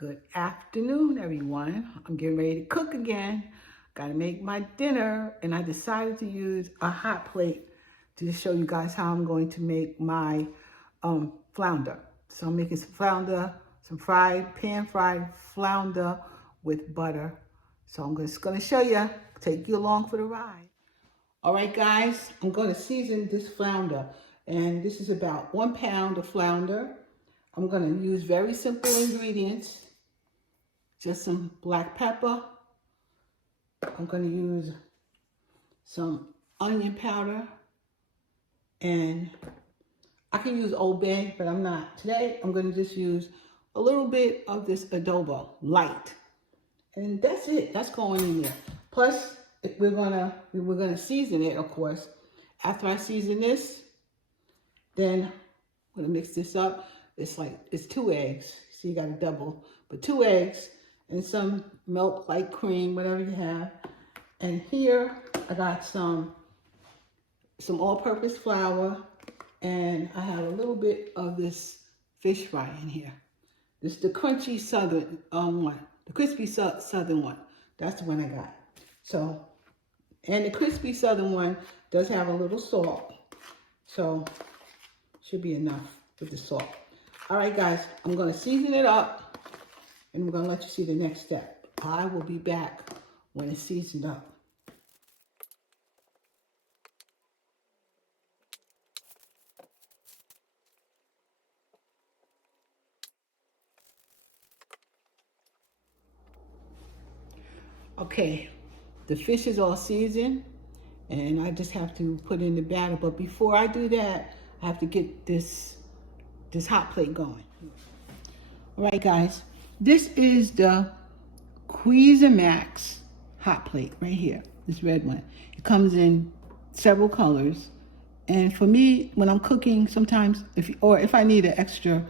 Good afternoon, everyone. I'm getting ready to cook again. Gotta make my dinner, and I decided to use a hot plate to show you guys how I'm going to make my flounder. So I'm making some flounder, some pan-fried flounder with butter. So I'm just gonna show you, take you along for the ride. All right, guys, I'm gonna season this flounder, and this is about 1 pound of flounder. I'm gonna use very simple ingredients. Just some black pepper. I'm going to use some onion powder. And I can use Old Bay, but I'm not. Today, I'm going to just use a little bit of this adobo, light. And that's it. That's going in there. Plus, we're gonna season it, of course. After I season this, then I'm going to mix this up. It's 2 eggs. So you got a double, but 2 eggs. And some milk, light cream, whatever you have. And here I got some all-purpose flour, and I have a little bit of this fish fry in here. This is the crunchy southern one, the crispy southern one. That's the one I got. So, and the crispy southern one does have a little salt, so should be enough with the salt. All right, guys, I'm gonna season it up. And we're going to let you see the next step. I will be back when it's seasoned up. Okay, the fish is all seasoned, and I just have to put in the batter. But before I do that, I have to get this hot plate going. All right, guys, this is the Cusimax Hot Plate right here, this red one. It comes in several colors. And for me, when I'm cooking, sometimes, if I need an extra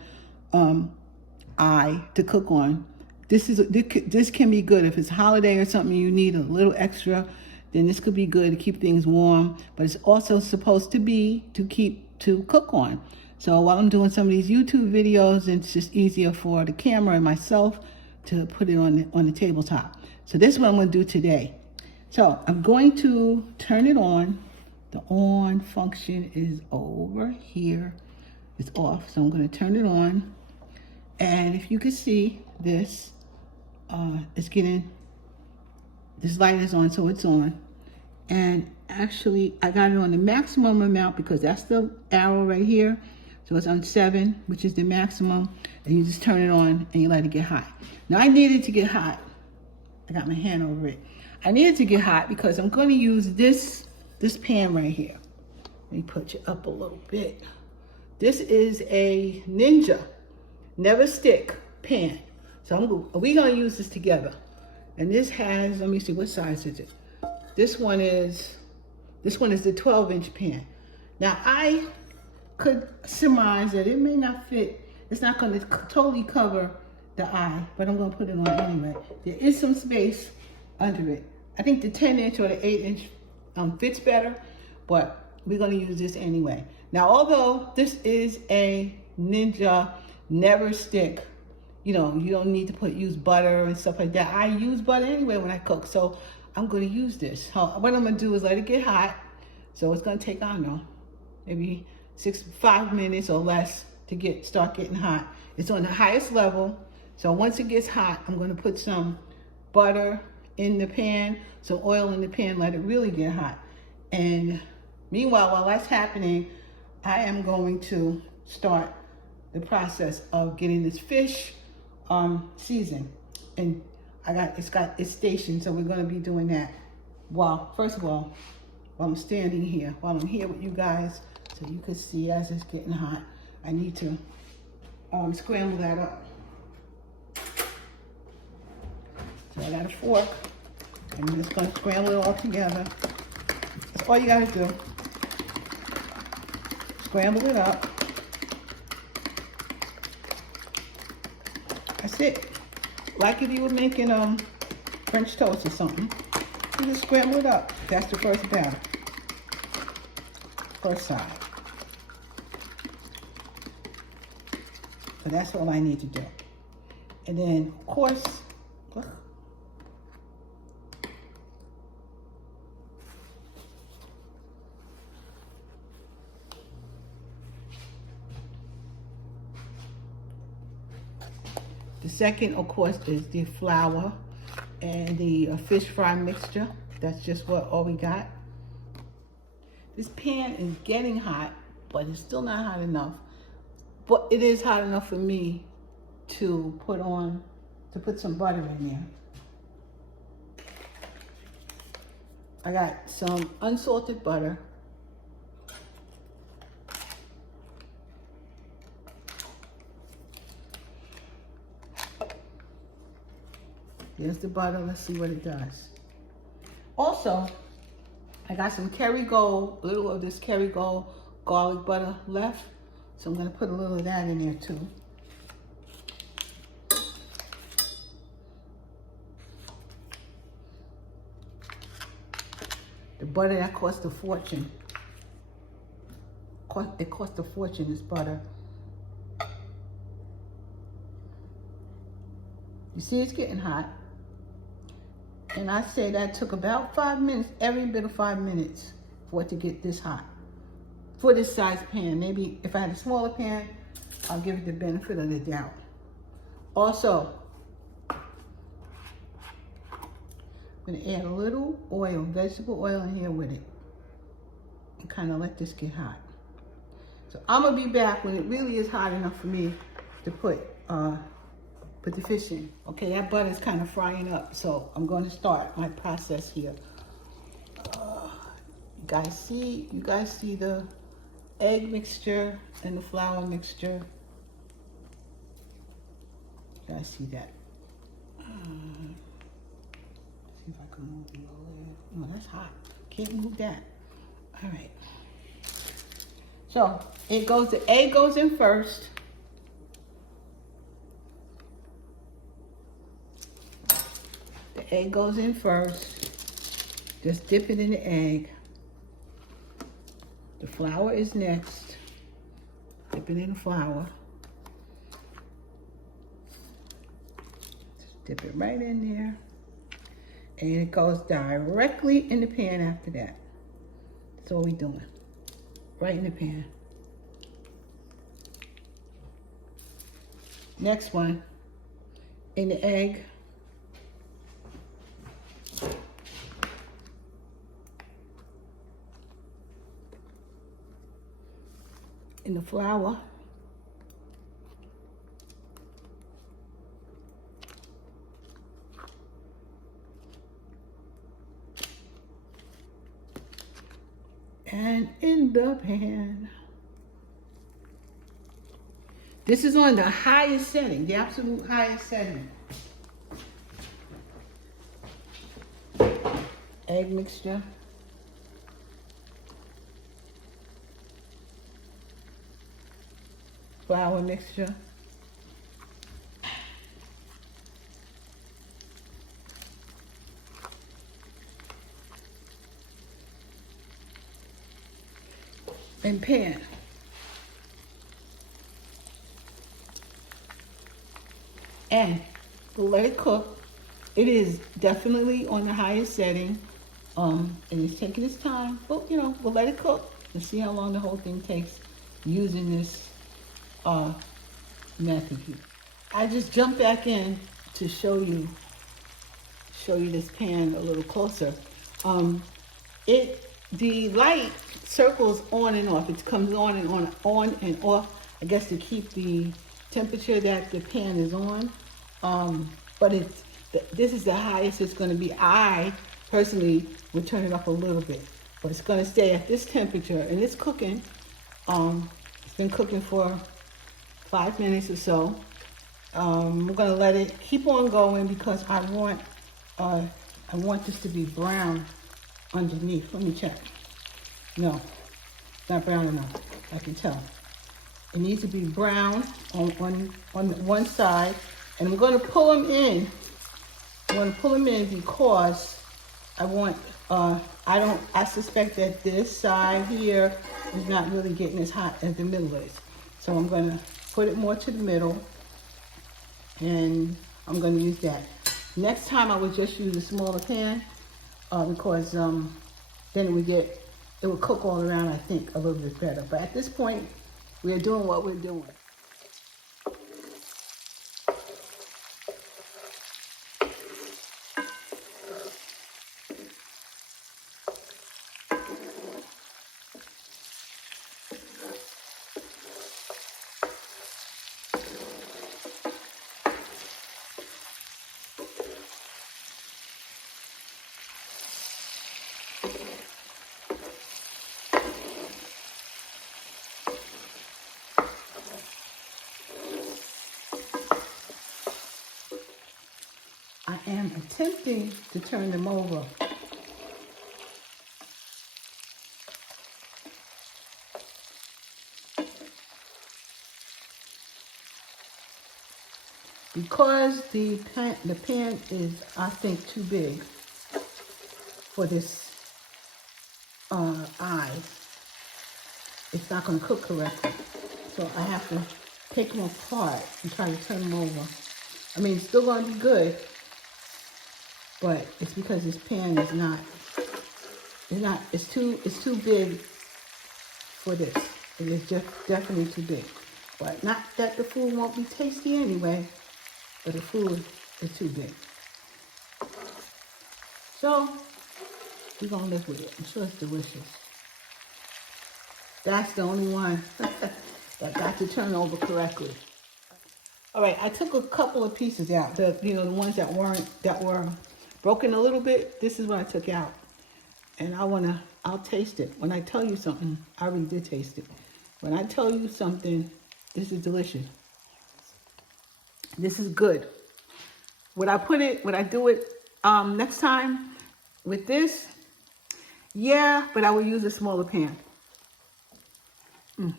eye to cook on, this can be good. If it's a holiday or something, you need a little extra, then this could be good to keep things warm. But it's also supposed to be to cook on. So while I'm doing some of these YouTube videos, it's just easier for the camera and myself to put it on the tabletop. So this is what I'm going to do today. So I'm going to turn it on. The on function is over here. It's off, so I'm going to turn it on. And if you can see this, this light is on, so it's on. And actually, I got it on the maximum amount because that's the arrow right here. So it's on 7, which is the maximum. And you just turn it on and you let it get hot. Now I needed to get hot. I got my hand over it. I needed to get hot because I'm going to use this pan right here. Let me put you up a little bit. This is a Ninja Neverstick pan. So we're going to use this together. And this has, let me see, what size is it? This one is the 12-inch pan. Now I could surmise that it may not fit. It's not going to totally cover the eye, but I'm going to put it on anyway. There is some space under it. I think the 10-inch or the 8-inch fits better, but we're going to use this anyway. Now, although this is a Ninja Neverstick, you don't need to use butter and stuff like that. I use butter anyway when I cook, so I'm going to use this. What I'm going to do is let it get hot. So it's going to take, I don't know, maybe 5 minutes or less to start getting hot. It's on the highest level. So once it gets hot, I'm going to put some butter in the pan, some oil in the pan, let it really get hot. And meanwhile, while that's happening, I am going to start the process of getting this fish seasoned. And it's stationed, so we're going to be doing that. Well, first of all, while I'm standing here, while I'm here with you guys, so you can see as it's getting hot, I need to scramble that up. So I got a fork, and I'm just going to scramble it all together. That's all you got to do. Scramble it up. That's it. Like if you were making French toast or something, you just scramble it up. That's the first batter. First side. So that's all I need to do. And then, of course, the second, of course, is the flour and the fish fry mixture. That's just all we got. This pan is getting hot, but it's still not hot enough. But it is hot enough for me to put some butter in there. I got some unsalted butter. Here's the butter. Let's see what it does. Also, I got some Kerrygold, a little of this Kerrygold garlic butter left. So I'm going to put a little of that in there too. The butter that cost a fortune. It cost a fortune, this butter. You see it's getting hot. And I say that took about 5 minutes, every bit of 5 minutes for it to get this hot. For this size pan. Maybe if I had a smaller pan, I'll give it the benefit of the doubt. Also, I'm gonna add a little oil, vegetable oil in here with it. And kind of let this get hot. So I'm gonna be back when it really is hot enough for me to put the fish in. Okay, that butter is kind of frying up, so I'm going to start my process here. You guys see the egg mixture and the flour mixture? You guys see that? See if I can move the lid. No, that's hot. Can't move that. All right. So the egg goes in first. The egg goes in first. Just dip it in the egg. The flour is next. Dip it in the flour. Just dip it right in there. And it goes directly in the pan after that. That's all we're doing. Right in the pan. Next one, in the egg. In the flour. And in the pan. This is on the highest setting, the absolute highest setting. Egg mixture. Flour mixture. And pan. And we'll let it cook. It is definitely on the highest setting. And it's taking its time, but we'll let it cook and see how long the whole thing takes using this method here. I just jumped back in to show you this pan a little closer. The light circles on and off. It comes on and off, I guess, to keep the temperature that the pan is on. But this is the highest it's going to be. I personally would turn it up a little bit, but it's going to stay at this temperature, and it's cooking. It's been cooking for 5 minutes or so. We're going to let it keep on going because I want this to be brown underneath. Let me check. No, it's not brown enough. I can tell. It needs to be brown on one side, and I'm going to pull them in. I'm going to pull them in because I suspect that this side here is not really getting as hot as the middle is. So I'm going to put it more to the middle and I'm going to use that. Next time I would just use a smaller pan because then it would cook all around, I think, a little bit better. But at this point, we are doing what we're doing. I am attempting to turn them over. Because the pan is, I think, too big for this eye, it's not going to cook correctly. So I have to take them apart and try to turn them over. I mean, it's still going to be good, but it's because this pan is it's too big for this. It is just definitely too big. But not that the food won't be tasty anyway, but the food is too big. So we're gonna live with it. I'm sure it's delicious. That's the only one that got to turn over correctly. All right, I took a couple of pieces out. The ones that were broken a little bit. This is what I took out, and I'll taste it. When I tell you something, I already did taste it. When I tell you something, this is delicious. This is good. Would I do it next time with this? Yeah, but I would use a smaller pan. And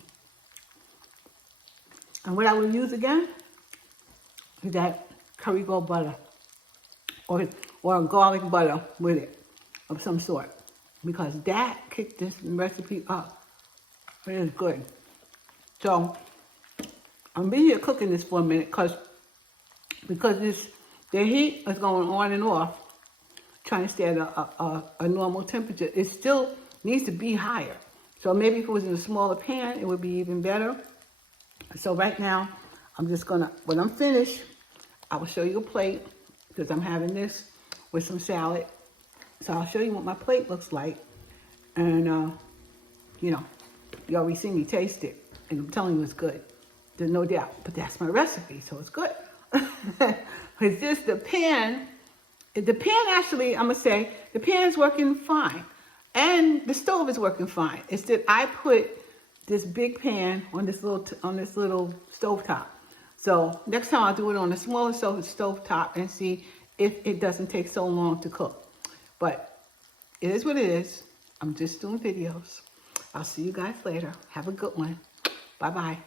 what I would use again is that curry gold butter or a garlic butter with it of some sort, because that kicked this recipe up. It is good. So I'm be here cooking this for a minute because the heat is going on and off, trying to stay at a normal temperature. It still needs to be higher. So maybe if it was in a smaller pan, it would be even better. So right now, I'm just gonna, when I'm finished, I will show you a plate because I'm having this with some salad. So I'll show you what my plate looks like. And, you already seen me taste it. And I'm telling you it's good. There's no doubt. But that's my recipe, so it's good. It's just the pan actually, I'm gonna say, the pan is working fine. And the stove is working fine. It's that I put this big pan on this little stove top. So next time I'll do it on a smaller stove top and see if it doesn't take so long to cook. But it is what it is. I'm just doing videos. I'll see you guys later. Have a good one. Bye-bye.